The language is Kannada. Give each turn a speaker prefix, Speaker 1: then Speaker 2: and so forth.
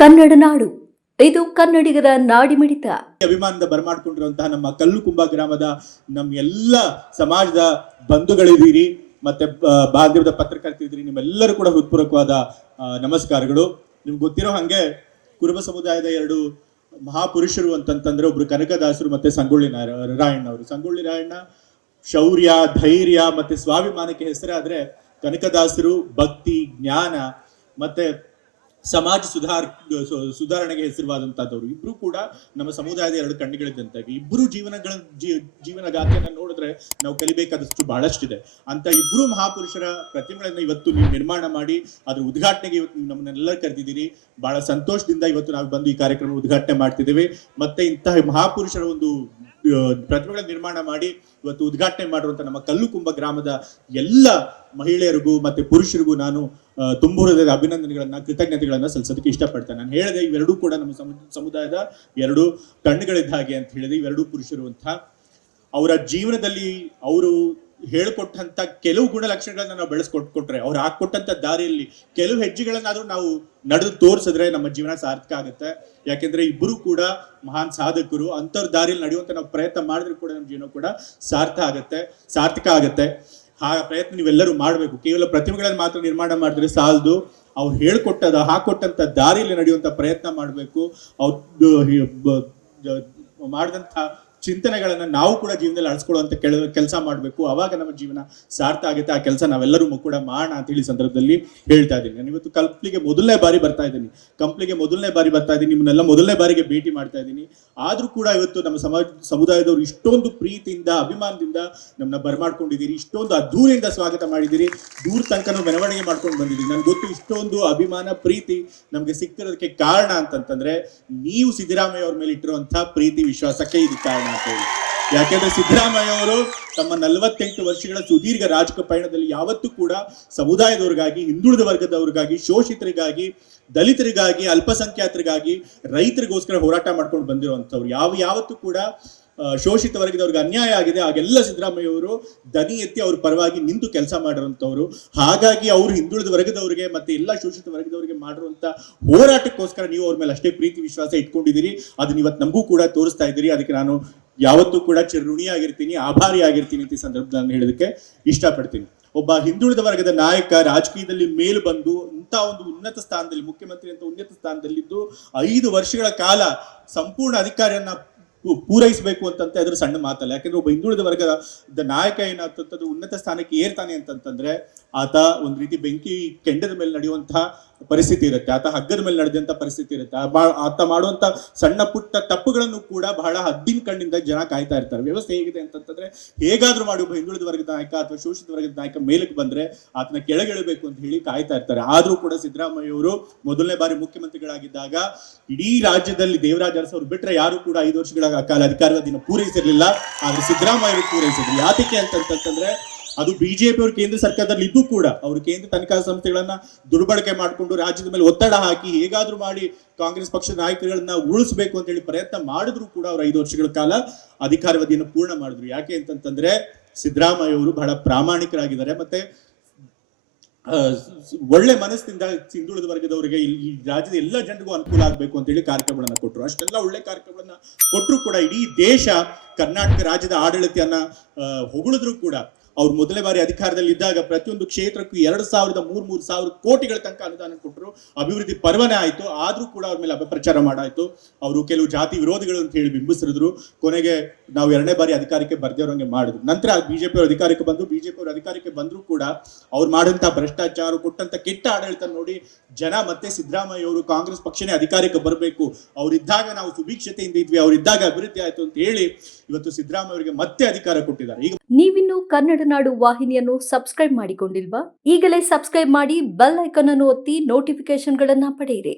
Speaker 1: ಕನ್ನಡ ನಾಡು. ಇದು ಕನ್ನಡಿಗರ ನಾಡಿಮಿಡಿತ.
Speaker 2: ಅಭಿಮಾನದ ಬರಮಾಡ್ಕೊಂಡಿರುವಂತಹ ನಮ್ಮ ಕಲ್ಲು ಕುಂಬ ಗ್ರಾಮದ ನಮ್ಮ ಎಲ್ಲ ಸಮಾಜದ ಬಂಧುಗಳಿದ್ದೀರಿ, ಮತ್ತೆ ಭಾಗ್ಯದ ಬಾಂಧವ್ಯದ ಪತ್ರಕರ್ತಿದ್ದೀರಿ ನಿಮ್ಮೆಲ್ಲರೂ ಕೂಡ ಹೃತ್ಪೂರ್ವಕವಾದ ನಮಸ್ಕಾರಗಳು. ನಿಮ್ಗೆ ಗೊತ್ತಿರೋ ಹಾಗೆ ಕುರುಬ ಸಮುದಾಯದ ಎರಡು ಮಹಾಪುರುಷರು ಅಂತಂತಂದ್ರೆ ಒಬ್ರು ಕನಕದಾಸರು ಮತ್ತೆ ಸಂಗೊಳ್ಳಿ ರಾಯಣ್ಣ ಅವರು. ಸಂಗೊಳ್ಳಿ ರಾಯಣ್ಣ ಶೌರ್ಯ, ಧೈರ್ಯ ಮತ್ತೆ ಸ್ವಾಭಿಮಾನಕ್ಕೆ ಹೆಸರಾದ್ರೆ ಕನಕದಾಸರು, ಭಕ್ತಿ, ಜ್ಞಾನ ಮತ್ತೆ ಸಮಾಜ ಸುಧಾರ ಸುಧಾರಣೆಗೆ ಹೆಸರುವಾದಂತಹದವರು. ಇಬ್ರು ಕೂಡ ನಮ್ಮ ಸಮುದಾಯದ ಎರಡು ಕಣ್ಣುಗಳಿದ್ದಂತ. ಇಬ್ರು ಜೀವನಗಳ ಜೀವನ ಗಾಥೆಯನ್ನ ನೋಡಿದ್ರೆ ನಾವು ಕಲಿಬೇಕಾದಷ್ಟು ಬಹಳಷ್ಟಿದೆ. ಅಂತ ಇಬ್ರು ಮಹಾಪುರುಷರ ಪ್ರತಿಮೆಗಳನ್ನ ಇವತ್ತು ನೀವು ನಿರ್ಮಾಣ ಮಾಡಿ, ಅದ್ರ ಉದ್ಘಾಟನೆಗೆ ಇವತ್ತು ನೀವು ನಮ್ಮನ್ನೆಲ್ಲರೂ ಕರೆದಿದ್ದೀರಿ. ಬಹಳ ಸಂತೋಷದಿಂದ ಇವತ್ತು ನಾವು ಬಂದು ಈ ಕಾರ್ಯಕ್ರಮ ಉದ್ಘಾಟನೆ ಮಾಡ್ತಿದ್ದೇವೆ. ಮತ್ತೆ ಇಂತಹ ಮಹಾಪುರುಷರ ಒಂದು ಪ್ರತಿಮೆಗಳ ನಿರ್ಮಾಣ ಮಾಡಿ ಇವತ್ತು ಉದ್ಘಾಟನೆ ಮಾಡಿರುವಂತ ನಮ್ಮ ಕಲ್ಲುಕುಂಬ ಗ್ರಾಮದ ಎಲ್ಲ ಮಹಿಳೆಯರಿಗೂ ಮತ್ತೆ ಪುರುಷರಿಗೂ ನಾನು ತುಂಬ ಹೃದಯದ ಅಭಿನಂದನೆಗಳನ್ನ, ಕೃತಜ್ಞತೆಗಳನ್ನ ಸಲ್ಲಿಸೋದಕ್ಕೆ ಇಷ್ಟಪಡ್ತೇನೆ. ನಾನು ಹೇಳಿದೆ ಇವೆರಡೂ ಕೂಡ ನಮ್ಮ ಸಮು- ಸಮುದಾಯದ ಎರಡು ಕಣ್ಣುಗಳಿದ್ದ ಹಾಗೆ ಅಂತ ಹೇಳಿದೆ, ಇವೆರಡೂ ಪುರುಷರು ಅಂತ. ಅವರ ಜೀವನದಲ್ಲಿ ಅವರು ಹೇಳ್ಕೊಟ್ಟಂತ ಕೆಲವು ಗುಣಲಕ್ಷಣಗಳನ್ನ ನಾವು ಬೆಳೆಸ್ಕೊಟ್ ಕೊಟ್ರೆ ಅವ್ರು ಹಾಕೊಟ್ಟಂತ ದಾರಿಯಲ್ಲಿ ಕೆಲವು ಹೆಜ್ಜೆಗಳನ್ನಾದ್ರೂ ನಾವು ನಡೆದು ತೋರಿಸಿದ್ರೆ ನಮ್ಮ ಜೀವನ ಸಾರ್ಥಕ ಆಗುತ್ತೆ. ಯಾಕೆಂದ್ರೆ ಇಬ್ಬರು ಕೂಡ ಮಹಾನ್ ಸಾಧಕರು ಅಂತವ್ರ ದಾರಿಯಲ್ಲಿ ನಡೆಯುವಂತ ನಾವು ಪ್ರಯತ್ನ ಮಾಡಿದ್ರು ಕೂಡ ನಮ್ಮ ಜೀವನ ಕೂಡ ಸಾರ್ಥ ಆಗತ್ತೆ, ಸಾರ್ಥಕ ಆಗತ್ತೆ. ಆ ಪ್ರಯತ್ನ ನೀವೆಲ್ಲರೂ ಮಾಡಬೇಕು. ಕೇವಲ ಪ್ರತಿಮೆಗಳನ್ನು ಮಾತ್ರ ನಿರ್ಮಾಣ ಮಾಡಿದ್ರೆ ಸಾಲದು. ಅವ್ರು ಹೇಳ್ಕೊಟ್ಟದ, ಹಾಕೊಟ್ಟಂತ ದಾರಿಯಲ್ಲಿ ನಡೆಯುವಂತ ಪ್ರಯತ್ನ ಮಾಡಬೇಕು. ಅವ್ರು ಮಾಡಿದಂತ ಚಿಂತನೆಗಳನ್ನ ನಾವು ಕೂಡ ಜೀವನದಲ್ಲಿ ಅಳಿಸ್ಕೊಳ್ಳುವಂತ ಕೆಲ ಕೆಲಸ ಮಾಡಬೇಕು. ಅವಾಗ ನಮ್ಮ ಜೀವನ ಸಾರ್ಥ ಆಗುತ್ತೆ. ಆ ಕೆಲಸ ನಾವೆಲ್ಲರೂ ಕೂಡ ಮಾಡೋಣ ಅಂತ ಹೇಳಿ ಸಂದರ್ಭದಲ್ಲಿ ಹೇಳ್ತಾ ಇದ್ದೀನಿ. ನಾನು ಇವತ್ತು ಕಂಪ್ಲಿಗೆ ಮೊದಲನೇ ಬಾರಿ ಬರ್ತಾ ಇದ್ದೀನಿ. ಕಂಪ್ಲಿಗೆ ಮೊದಲನೇ ಬಾರಿ ಬರ್ತಾ ಇದ್ದೀನಿ. ನಿಮ್ಮನ್ನೆಲ್ಲ ಮೊದಲನೇ ಬಾರಿಗೆ ಭೇಟಿ ಮಾಡ್ತಾ ಇದ್ದೀನಿ. ಆದ್ರೂ ಕೂಡ ಇವತ್ತು ನಮ್ಮ ಸಮಾಜ ಸಮುದಾಯದವರು ಇಷ್ಟೊಂದು ಪ್ರೀತಿಯಿಂದ, ಅಭಿಮಾನದಿಂದ ನಮ್ಮನ್ನ ಬರ್ಮಾಡ್ಕೊಂಡಿದ್ದೀರಿ. ಇಷ್ಟೊಂದು ಅದ್ದೂರಿಯಿಂದ ಸ್ವಾಗತ ಮಾಡಿದ್ದೀರಿ. ದೂರ ತನಕನೂ ಮೆರವಣಿಗೆ ಮಾಡ್ಕೊಂಡು ಬಂದಿದ್ದೀನಿ ನನ್ಗೆ ಗೊತ್ತು ಇಷ್ಟೊಂದು ಅಭಿಮಾನ, ಪ್ರೀತಿ ನಮಗೆ ಸಿಕ್ಕಿರೋದಕ್ಕೆ ಕಾರಣ ಅಂತಂತಂದ್ರೆ, ನೀವು ಸಿದ್ದರಾಮಯ್ಯ ಅವ್ರ ಮೇಲೆ ಇಟ್ಟಿರುವಂತಹ ಪ್ರೀತಿ, ವಿಶ್ವಾಸಕ್ಕೆ ಇದು ಕಾರಣ. ಅಂತ ಹೇಳಿ ಯಾಕೆಂದ್ರೆ ಸಿದ್ದರಾಮಯ್ಯ ಅವರು ತಮ್ಮ ನಲವತ್ತೆಂಟು ವರ್ಷಗಳ ಸುದೀರ್ಘ ರಾಜಕ ಪಯಣದಲ್ಲಿ ಯಾವತ್ತೂ ಕೂಡ ಸಮುದಾಯದವ್ರಿಗಾಗಿ, ಹಿಂದುಳಿದ ವರ್ಗದವರಿಗಾಗಿ, ಶೋಷಿತರಿಗಾಗಿ, ದಲಿತರಿಗಾಗಿ, ಅಲ್ಪಸಂಖ್ಯಾತರಿಗಾಗಿ ರೈತರಿಗೋಸ್ಕರ ಹೋರಾಟ ಮಾಡ್ಕೊಂಡು ಬಂದಿರುವಂತವ್ರು ಯಾವ, ಯಾವತ್ತೂ ಕೂಡ ಶೋಷಿತ ವರ್ಗದವ್ರಿಗೆ ಅನ್ಯಾಯ ಆಗಿದೆ. ಹಾಗೆಲ್ಲ ಸಿದ್ದರಾಮಯ್ಯ ಅವರು ದನಿ ಎತ್ತಿ ಅವ್ರ ಪರವಾಗಿ ನಿಂತು ಕೆಲಸ ಮಾಡಿರುವಂತವ್ರು ಹಾಗಾಗಿ ಅವರು ಹಿಂದುಳಿದ ವರ್ಗದವರಿಗೆ ಮತ್ತೆ ಎಲ್ಲ ಶೋಷಿತ ವರ್ಗದವರಿಗೆ ಮಾಡಿರುವಂತ ಹೋರಾಟಕ್ಕೋಸ್ಕರ ನೀವು ಅವ್ರ ಮೇಲೆ ಅಷ್ಟೇ ಪ್ರೀತಿ, ವಿಶ್ವಾಸ ಇಟ್ಕೊಂಡಿದ್ದೀರಿ. ಅದನ್ನ ಇವತ್ತು ನಮಗೂ ಕೂಡ ತೋರಿಸ್ತಾ ಇದ್ದೀರಿ. ಅದಕ್ಕೆ ನಾನು ಯಾವತ್ತೂ ಕೂಡ ಚಿರಋಣಿಯಾಗಿರ್ತೀನಿ ಆಭಾರಿ ಆಗಿರ್ತೀನಿ ಅಂತ ಈ ಸಂದರ್ಭದಲ್ಲಿ ನಾನು ಹೇಳೋದಕ್ಕೆ ಇಷ್ಟಪಡ್ತೀನಿ. ಒಬ್ಬ ಹಿಂದುಳಿದ ವರ್ಗದ ನಾಯಕ ರಾಜಕೀಯದಲ್ಲಿ ಮೇಲು ಬಂದು ಇಂಥ ಒಂದು ಉನ್ನತ ಸ್ಥಾನದಲ್ಲಿ, ಮುಖ್ಯಮಂತ್ರಿ ಅಂತ ಉನ್ನತ ಸ್ಥಾನದಲ್ಲಿದ್ದು ಐದು ವರ್ಷಗಳ ಕಾಲ ಸಂಪೂರ್ಣ ಅಧಿಕಾರಿಯನ್ನ ಪೂರೈಸಬೇಕು ಅಂತಂತೆ ಅದ್ರ ಸಣ್ಣ ಮಾತಲ್ಲ. ಯಾಕಂದ್ರೆ ಒಬ್ಬ ಹಿಂದುಳಿದ ವರ್ಗದ ನಾಯಕ ಏನಾಗ್ತಂಥದ್ದು ಉನ್ನತ ಸ್ಥಾನಕ್ಕೆ ಏರ್ತಾನೆ ಅಂತಂತಂದ್ರೆ ಆತ ಒಂದ್ ರೀತಿ ಬೆಂಕಿ ಕೆಂಡದ ಮೇಲೆ ನಡೆಯುವಂತಹ ಪರಿಸ್ಥಿತಿ ಇರುತ್ತೆ. ಆತ ಹಗ್ಗದ ಮೇಲೆ ನಡೆದಂತ ಪರಿಸ್ಥಿತಿ ಇರುತ್ತೆ. ಆತ ಮಾಡುವಂತ ಸಣ್ಣ ಪುಟ್ಟ ತಪ್ಪುಗಳನ್ನು ಕೂಡ ಬಹಳ ಹದ್ದಿನ ಕಣ್ಣಿಂದ ಜನ ಕಾಯ್ತಾ ಇರ್ತಾರೆ. ವ್ಯವಸ್ಥೆ ಹೇಗಿದೆ ಅಂತಂತಂದ್ರೆ ಹೇಗಾದ್ರೂ ಮಾಡಿ ಹಿಂದುಳಿದ ವರ್ಗದ ನಾಯಕ ಅಥವಾ ಶೋಷಿತ ವರ್ಗದ ನಾಯಕ ಮೇಲಕ್ಕೆ ಬಂದ್ರೆ ಆತನ ಕೆಳಗಿಳಬೇಕು ಅಂತ ಹೇಳಿ ಕಾಯ್ತಾ ಇರ್ತಾರೆ. ಆದ್ರೂ ಕೂಡ ಸಿದ್ದರಾಮಯ್ಯ ಅವರು ಮೊದಲನೇ ಬಾರಿ ಮುಖ್ಯಮಂತ್ರಿಗಳಾಗಿದ್ದಾಗ ಇಡೀ ರಾಜ್ಯದಲ್ಲಿ ದೇವರಾಜ ಅರಸು ಅವರು ಬಿಟ್ರೆ ಯಾರು ಕೂಡ ಐದು ವರ್ಷಗಳ ಕಾಲ ದಿನ ಪೂರೈಸಿರಲಿಲ್ಲ. ಆದ್ರೆ ಸಿದ್ದರಾಮಯ್ಯ ಪೂರೈಸಿದ್ರು. ಯಾತಕ್ಕೆ ಅಂತಂತಂದ್ರೆ ಅದು ಬಿಜೆಪಿ ಅವರು ಕೇಂದ್ರ ಸರ್ಕಾರದಲ್ಲಿ ಇದ್ದು ಕೂಡ ಅವರು ಕೇಂದ್ರ ತನಿಖಾ ಸಂಸ್ಥೆಗಳನ್ನ ದುರ್ಬಳಕೆ ಮಾಡಿಕೊಂಡು ರಾಜ್ಯದ ಮೇಲೆ ಒತ್ತಡ ಹಾಕಿ ಹೇಗಾದ್ರೂ ಮಾಡಿ ಕಾಂಗ್ರೆಸ್ ಪಕ್ಷದ ನಾಯಕರುಗಳನ್ನ ಉಳಿಸಬೇಕು ಅಂತ ಹೇಳಿ ಪ್ರಯತ್ನ ಮಾಡಿದ್ರು ಕೂಡ ಅವರು ಐದು ವರ್ಷಗಳ ಕಾಲ ಅಧಿಕಾರಾವಧಿಯನ್ನು ಪೂರ್ಣ ಮಾಡಿದ್ರು. ಯಾಕೆ ಅಂತಂತಂದ್ರೆ ಸಿದ್ದರಾಮಯ್ಯ ಅವರು ಬಹಳ ಪ್ರಾಮಾಣಿಕರಾಗಿದ್ದಾರೆ ಮತ್ತೆ ಒಳ್ಳೆ ಮನಸ್ಸಿನಿಂದ ಹಿಂದುಳಿದ ವರ್ಗದವರಿಗೆ ಈ ರಾಜ್ಯದ ಎಲ್ಲ ಜನರಿಗೂ ಅನುಕೂಲ ಆಗಬೇಕು ಅಂತ ಹೇಳಿ ಕಾರ್ಯಕ್ರಮಗಳನ್ನ ಕೊಟ್ಟರು ಅಷ್ಟೆಲ್ಲ ಒಳ್ಳೆ ಕಾರ್ಯಕ್ರಮಗಳನ್ನ ಕೊಟ್ಟರು ಕೂಡ ಇಡೀ ದೇಶ ಕರ್ನಾಟಕ ರಾಜ್ಯದ ಆಡಳಿತವನ್ನ ಹೊಗಳಿದ್ರು ಕೂಡ ಅವ್ರು ಮೊದಲನೇ ಬಾರಿ ಅಧಿಕಾರದಲ್ಲಿ ಇದ್ದಾಗ ಪ್ರತಿಯೊಂದು ಕ್ಷೇತ್ರಕ್ಕೂ ಎರಡು ಸಾವಿರದ ಮೂರ್, ಮೂರು ಸಾವಿರ ಕೋಟಿಗಳ ತನಕ ಅನುದಾನ ಕೊಟ್ಟರು. ಅಭಿವೃದ್ಧಿ ಪರ್ವನೇ ಆಯ್ತು. ಆದ್ರೂ ಕೂಡ ಅವ್ರ ಮೇಲೆ ಅಪಪ್ರಚಾರ ಮಾಡಾಯ್ತು. ಅವರು ಕೆಲವು ಜಾತಿ ವಿರೋಧಿಗಳು ಅಂತ ಹೇಳಿ ಬಿಂಬಿಸಿದ್ರು. ಕೊನೆಗೆ ನಾವು ಎರಡನೇ ಬಾರಿ ಅಧಿಕಾರಕ್ಕೆ ಬರ್ದಿರೋಂಗೆ ಮಾಡಿದ್ರು ನಂತರ ಬಿಜೆಪಿ ಅವರು ಅಧಿಕಾರಕ್ಕೆ ಬಂದು ಬಿಜೆಪಿ ಅವರು ಅಧಿಕಾರಕ್ಕೆ ಬಂದರೂ ಕೂಡ ಅವ್ರು ಮಾಡಿದಂತಹ ಭ್ರಷ್ಟಾಚಾರ, ಕೊಟ್ಟಂತ ಕೆಟ್ಟ ಆಡಳಿತ ನೋಡಿ ಜನ ಮತ್ತೆ ಸಿದ್ದರಾಮಯ್ಯ ಅವರು ಕಾಂಗ್ರೆಸ್ ಪಕ್ಷನೇ ಅಧಿಕಾರಕ್ಕೆ ಬರಬೇಕು. ಅವರಿದ್ದಾಗ ನಾವು ಸುಭೀಕ್ಷತೆಯಿಂದ ಇದ್ವಿ, ಅವರಿದ್ದಾಗ ಅಭಿವೃದ್ಧಿ ಆಯ್ತು ಅಂತ ಹೇಳಿ ಇವತ್ತು ಸಿದ್ದರಾಮಯ್ಯ ಅವರಿಗೆ ಮತ್ತೆ ಅಧಿಕಾರ ಕೊಟ್ಟಿದ್ದಾರೆ. ಈಗ
Speaker 1: ನೀವಿನ್ನು ಕನ್ನಡ ನಾಡು ವಾಹಿನಿಯನ್ನು ಸಬ್ಸ್ಕ್ರೈಬ್ ಮಾಡಿಕೊಂಡಿಲ್ವಾ? ಈಗಲೇ ಸಬ್ಸ್ಕ್ರೈಬ್ ಮಾಡಿ ಬೆಲ್ ಐಕನ್ ಅನ್ನು ಒತ್ತಿ ನೋಟಿಫಿಕೇಶನ್ಗಳನ್ನ ಪಡೆಯಿರಿ.